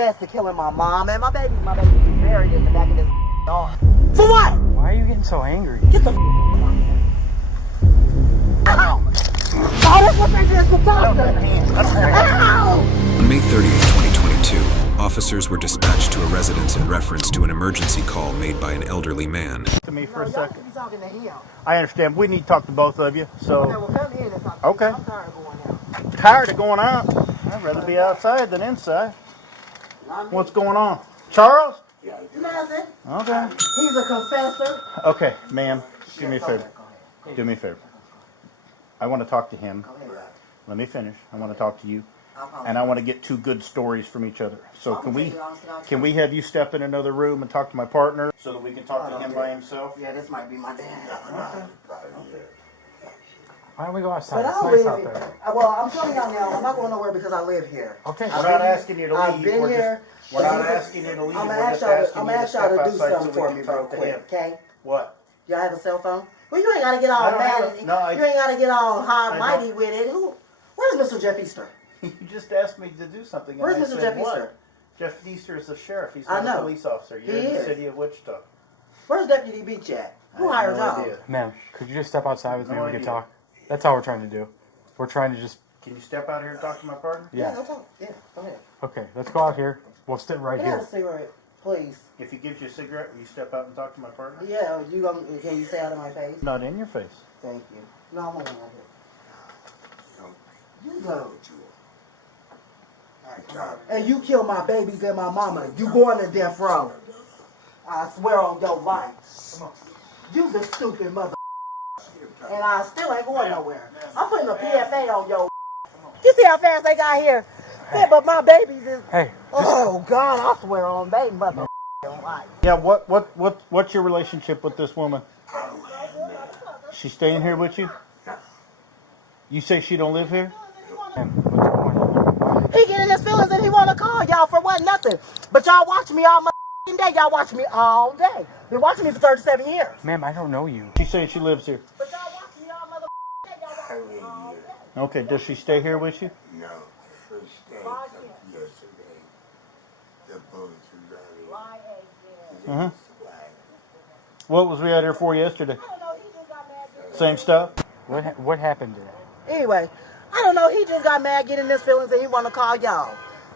confessed to killing my mom, and my baby's buried in the back of this yard. For what? Why are you getting so angry? Get the Ow! Oh, that's what they did to Dawson. Ow! On May 30th, 2022, officers were dispatched to a residence in reference to an emergency call made by an elderly man. To me for a second. Be talking to him. I understand. We need to talk to both of you. So. Okay, well, come in and talk to Okay. me. I'm tired of going out. Tired of going out? I'd rather be outside than inside. What's going on? Charles? Nothing. Okay. He's a confessor. Okay, ma'am, do me a favor. Do me a favor. I want to talk to him. Let me finish. I want to talk to you. And I want to get two good stories from each other. So can we have you step in another room and talk to my partner so that we can talk to him by himself? Yeah, this might be my dad. Why don't we go outside? But It's I nice live out here. there. Well, I'm telling y'all now, I'm not going nowhere because I live here. Okay. We're not asking you to leave. I've been here. We're not asking you to leave. I'm We're gonna just ask asking y'all you to step to do outside so something we for can me talk real to quick, him. okay? What? Y'all have a cell phone? Well, you ain't gotta get all I don't mad. have it. No, you ain't gotta get all high and I don't. mighty with it. Where's Mr. Jeff Easter? You just asked me to do something. And Where's I Mr. said, Jeff what? Easter? Jeff Easter is the sheriff. He's I not a know. police officer. You're He in the is. city of Wichita. Where's Deputy Beach at? Who I hired have no y'all? idea. Ma'am, could you just step outside with me No and we can idea. talk? That's all we're trying to do. We're trying to just... Can you step out here and talk to my partner? Yeah. No talk. Yeah, go ahead. Okay, let's go out here. We'll sit right Can I have here. a cigarette, please? If he gives you a cigarette, will you step out and talk to my partner? Yeah, can you say out of my face? Not in your face. Thank you. No, I want one right here. You go. And you kill my babies and my mama. You going to death row. I swear on your life. You's a stupid mother. And I still ain't going nowhere. I'm putting a PFA on your. You see how fast they got here? Yeah, but my babies is. Hey. Oh God, I swear on they mother life. Yeah. What's your relationship with this woman? She's staying here with you? You say she don't live here? Ma'am, what's going on? He getting his feelings and he want to call y'all for what? Nothing. But y'all watch me all day. Y'all watch me all day. Been watching me for 37 years. Ma'am, I don't know you. She's saying she lives here. But y'all watch me all day. Y'all watch me all day. Okay. Does she stay here with you? No, first day of yesterday, the boats were running. Uh-huh. What was we out here for yesterday? Same stuff? What happened today? Anyway, I don't know. He just got mad getting his feelings and he want to call y'all.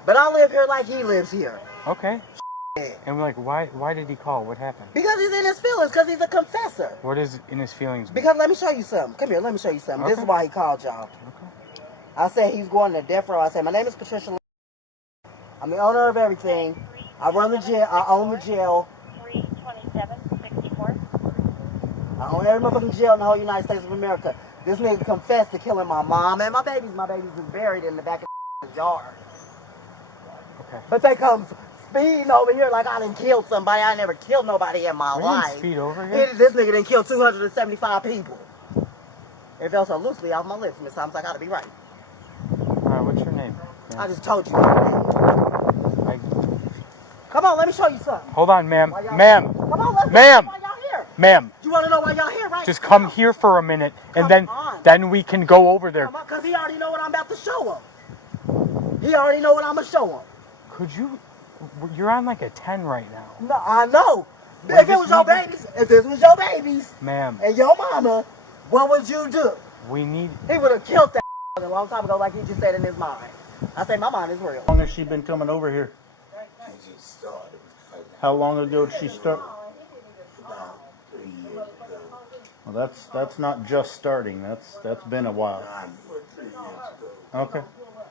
But I live here like he lives here. Okay. And we're like, why did he call? What happened? Because he's in his feelings, because he's a confessor. What is in his feelings? Because let me show you something. Come here, let me show you something. This is Okay. why he called y'all. Okay. I said he's going to death row. I said, my name is Patricia. I'm the owner of everything. I run the jail. I own the jail. 327-64. I own every motherfucking jail in the whole United States of America. This nigga confessed to killing my mom and my babies. My babies is buried in the back of the yard. Okay. But they come speeding over here like I done killed somebody. I never killed nobody in my We didn't life. speed over here. This nigga done killed 275 people. It fell so loosely off my lips, Miss Thomas. I gotta be right. What's your name? Ma'am? I just told you. I- Come on, let me show you something. Hold on, ma'am. Why y'all- Ma'am. Come on, let's Ma'am. go. Why y'all here? Ma'am. You want to know why y'all here, right? Just come here for a minute, and Come on. then we can go over there. Come on, because he already know what I'm about to show him. He already know what I'm going to show him. Could you? You're on like a 10 right now. No, I know. Well, If it was your babies, if this was your babies Ma'am, and your mama, what would you do? we need... He would have killed that a long time ago, like he just said in his mind. I say my mind is real. How long has she been coming over here? She just started How long ago did she start? about 3 years ago. Well, that's not just starting. That's been a while. 3 years ago. Okay.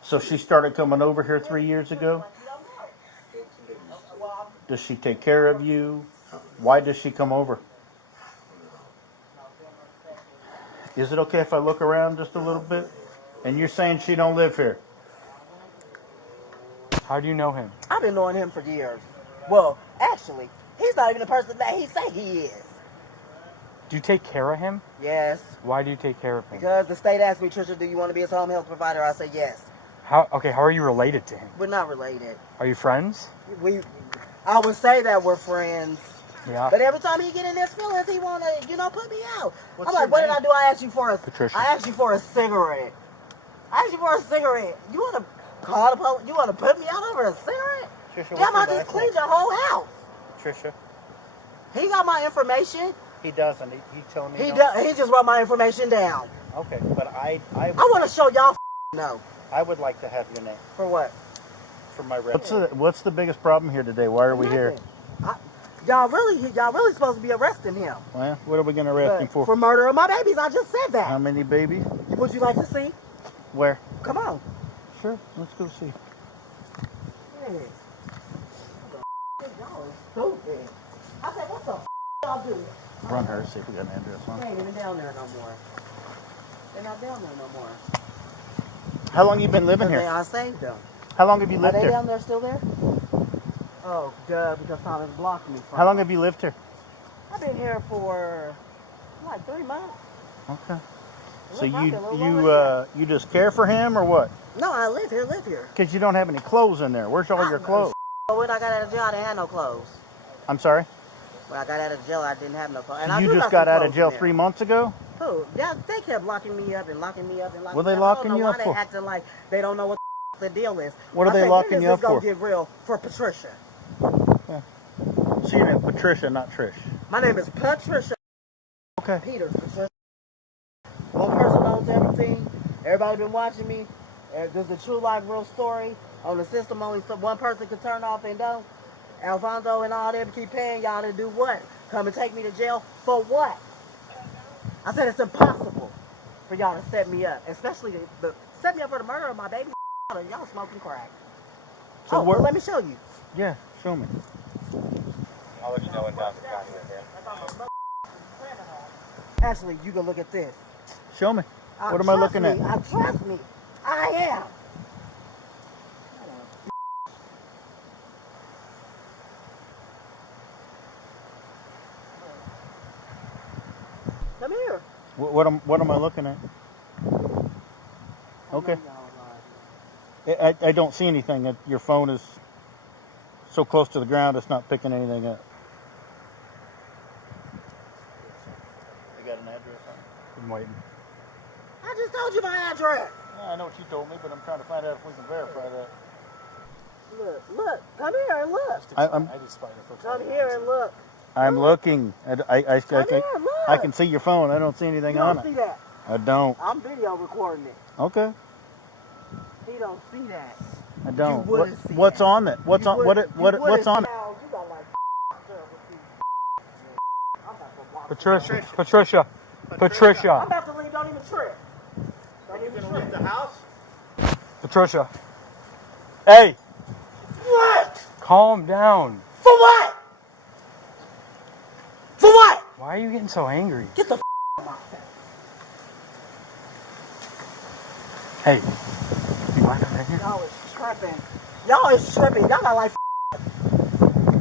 So she started coming over here 3 years ago? Does she take care of you? Why does she come over? Is it okay if I look around just a little bit? And you're saying she don't live here? How do you know him? I've been knowing him for years. Well, actually, he's not even the person that he say he is. Do you take care of him? Yes. Why do you take care of him? Because the state asked me, Trisha, do you want to be his home health provider? I said yes. How are you related to him? We're not related. Are you friends? I would say that we're friends. Yeah. But every time he get in his feelings, he want to, put me out. What's I'm like, your what did name? I do? I asked you for a Patricia. I asked you for a cigarette. You want to call the police? You want to put me out over a cigarette? Trisha, Damn, I what's your just last cleaned name? your whole house. Trisha. He got my information. He doesn't. He's telling me He don't. does. He just wrote my information down. Okay, but I want to show y'all no. I would like to have your name For what? for my record. What's the biggest problem here today? Why are we here? Y'all really supposed to be arresting him. Well, what are we going to arrest him for? For murder of my babies. I just said that. How many babies? Would you like to see? Where? Come on. Sure, let's go see. Hey. Y'all is stupid. I said, what the y'all do? Run her, see if we got an address on They it. ain't even down there no more. They're not down there no more. How long you been living here? I saved them. How long have you lived Are they here? down there still there? Oh, duh, because Thomas blocked me from How long have you lived here? I've been here for like 3 months. Okay. Look, So I've been a little longer than you just care for him or what? that. No, I live here. Because you don't have any clothes in there. Where's all your clothes? When I got out of jail, I didn't have no clothes. I'm sorry? When I got out of jail, I didn't have no clothes. And I You do just got got some out of clothes jail in there. 3 months ago? Who? Yeah, they kept locking me up and locking me up and locking What me are up. they locking you up I don't know for? why they acting like they don't know what the deal is. What are I they said, locking when is you this up gonna for? get real for Patricia? So you meant Patricia, not Trish. My name is Patricia Okay. Peters. Patricia. One person owns everything. Everybody been watching me. There's a true life real story. On the system, only one person can turn off and don't. Alfonso and all them keep paying y'all to do what? Come and take me to jail for what? I said it's impossible for y'all to set me up, especially the set me up for the murder of my baby. Y'all smoking crack. So well, let me show you. Yeah, show me. I'll let you know when Dr. County is here. Actually, you can look at this. Show me. What am I looking at? Trust me. I am. Come here. What am I looking at? Okay. I don't see anything. Your phone is so close to the ground, it's not picking anything up. You got an address on it? I'm waiting. I just told you my address. Yeah, I know what you told me, but I'm trying to find out if we can verify that. Look. Come here and look. I just find it for Come here and look. I'm looking. I Come here, look. I can see your phone. I don't see anything You on don't it. see that. I don't. I'm video recording it. Okay. He don't see that. I don't. You wouldn't see What's that. on it? What's You on? wouldn't- What's you on wouldn't it? see- You got like Patricia. I'm about to leave. Don't even trip. Don't even trip. the house? Patricia. Hey, What? calm down. For what? For what? Why are you getting so angry? Get the out of my face. Hey, you want to come in here? Y'all is tripping. Y'all got like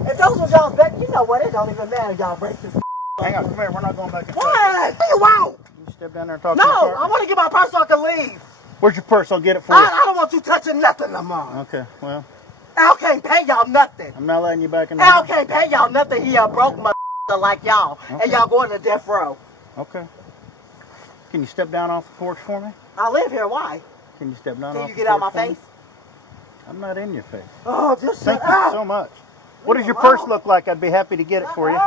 if those was y'all's back, you know what? It don't even matter. Y'all racist. Hang on, come here. We're not going back inside. What? You won't. You step down there and talk No, to your I partner. want to get my purse so I can leave. Where's your purse? I'll get it for you. I don't want you touching nothing no more. Okay, well, Al can't pay y'all nothing. I'm not letting you back in the Al house. can't pay y'all nothing. He a broke mother like y'all. Okay. And y'all going to death row. Okay. Can you step down off the porch for me? I live here. Why? Can you step down Can off you the get out my porch for me? face? I'm not in your face. Oh, just Thank shut you up. so much. What does your alone. purse look like? I'd be happy to get it for you.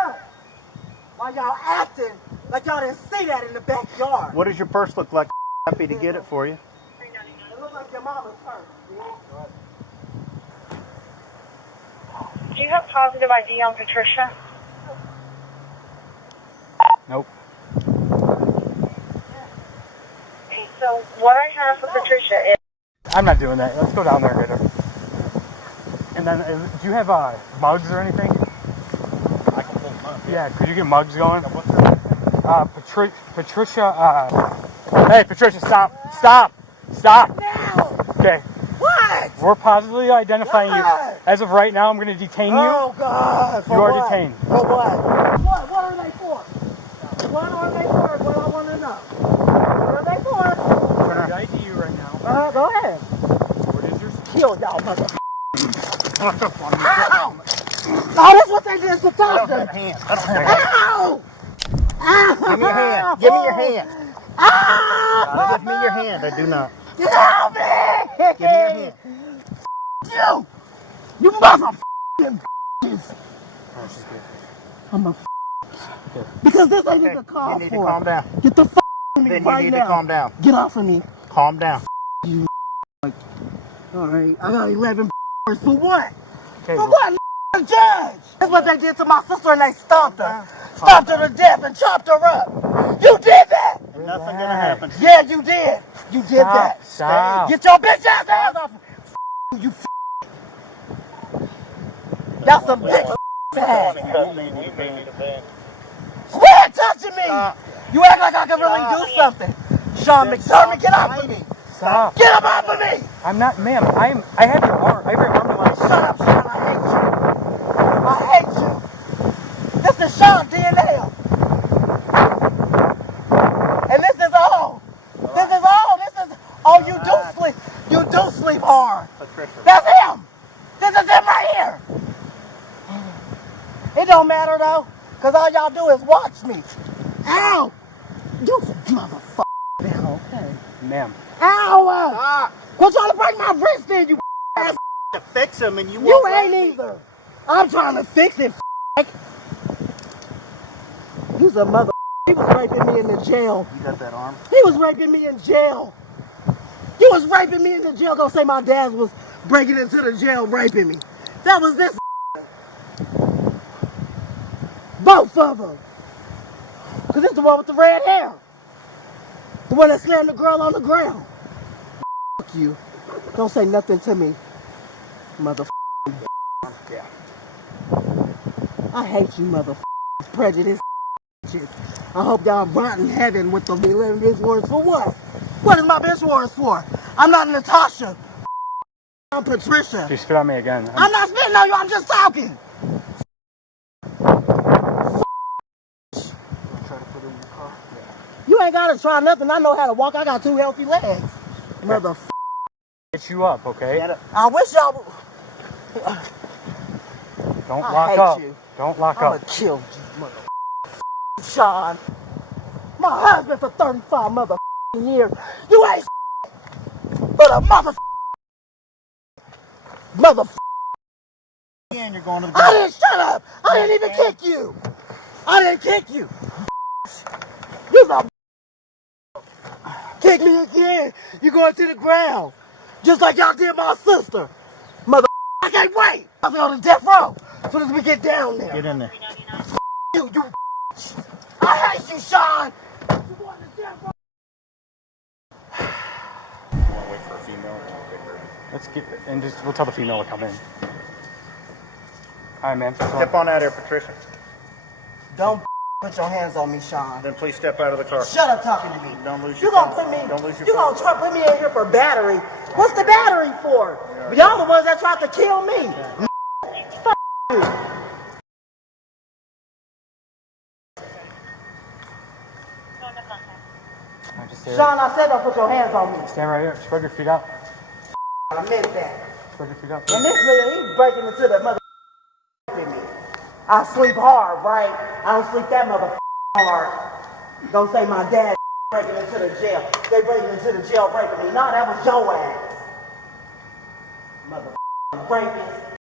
Why y'all acting like y'all didn't see that in the backyard? What does your purse look like? Happy to get it for you. It looks like your mama's purse. Do you have positive ID on Patricia? Nope. Okay, so what I have for Patricia is... I'm not doing that. Let's go down there and get her. And then, do you have mugs or anything? I can pull them up. Yeah, could you get mugs going? What's her name? Patricia, hey, Patricia, stop. Now! Okay, What? we're positively identifying you. What? As of right now, I'm going to detain you. Oh, God. For You are what? detained. For what? What are they for? What are they for? What I want to know. What are they for? I'm going to ID you right now. Go ahead. What is yours? Kill y'all, mother. Ow! Oh, that's what they did to I don't have Thursday. a hand. I don't have a hand. Ow! Ow! Give me your hand. Give me your hand. Ow! Give me your hand. I do not. Get off me! Give me your hand. You! You motherfucking bitches. I'm a because this ain't even called You need to for. calm down. Get the fuck off of me Then you right need now. to calm down. Get off of me. Calm down. All right, I got 11 for what? Okay, For what, judge? That's what they did to my sister and they stomped her. Stomped her to death and chopped her up. You did that? Nothing gonna happen. Yeah, you did. You did that. Stop. Get your bitch ass hands off. You That's some big ass. Quit touching me. You act like I can really do something. Sean McDermott, get off of me. Stop. Get him off of me. I'm not, ma'am. I have your arm. I have your arm in my. Shut up, Sean. I hate you. This is Sean DNA. And this is all. This is all. This is. Oh, you do sleep. You do sleep hard. That's him. This is him right here. It don't matter though, because all y'all do is watch me. Ow! You motherfucker. Okay. Ma'am. Ow! Stop. Quit trying to break my wrist in, you ass. To fix him and you You won't ain't let me. either. I'm trying to fix it, He's a mother. He was raping me in the jail. You got that arm? He was raping me in jail. He was raping me in the jail. Don't say my dad was breaking into the jail raping me. That was this. Both of them. Because it's the one with the red hair. The one that slammed the girl on the ground. Fuck you. Don't say nothing to me, motherfucker. Yeah. I hate you, motherfuckers. Prejudice. I hope y'all rot in heaven with the 11 bitch warrants for what? What is my bitch warrants for? I'm not Natasha. I'm Patricia. You spit on me again. I'm not spitting on you, I'm just talking. You ain't gotta try nothing. I know how to walk. I got 2 healthy legs. Motherfucker. Get you up, okay? I wish y'all would. Don't I lock hate up. you. Don't lock I'ma up. kill you, motherfucker. Sean. My husband for 35 motherfucking years. You ain't but a motherfucker. And you're going to the I didn't shut up. I didn't even kick you. I didn't kick you. You a kick me again. You going to the ground. Just like y'all did my sister. Mother I can't wait. I'm on the death row. As soon as we get down there. Get in there. You I hate you, Sean. You going to death row. You want to wait for a female? Let's get and just we'll tell the female to come in. All right, man. Step on out here, Patricia. Don't put your hands on me, Sean. Then please step out of the car. Shut up talking to me. Don't lose You your gonna phone. put me? Don't lose your You phone. gonna try to put me in here for battery? What's the battery for? Y'all the ones that tried to kill me. Fuck you. Sean, I said don't put your hands on me. Stand right here. Spread your feet out. I meant that. Spread your feet out. And this nigga, he's breaking into the mother me. I sleep hard, right? I don't sleep that mother hard. Don't say my dad breaking into the jail. They breaking into the jail breaking me. No, that was your ass. Mother rapist.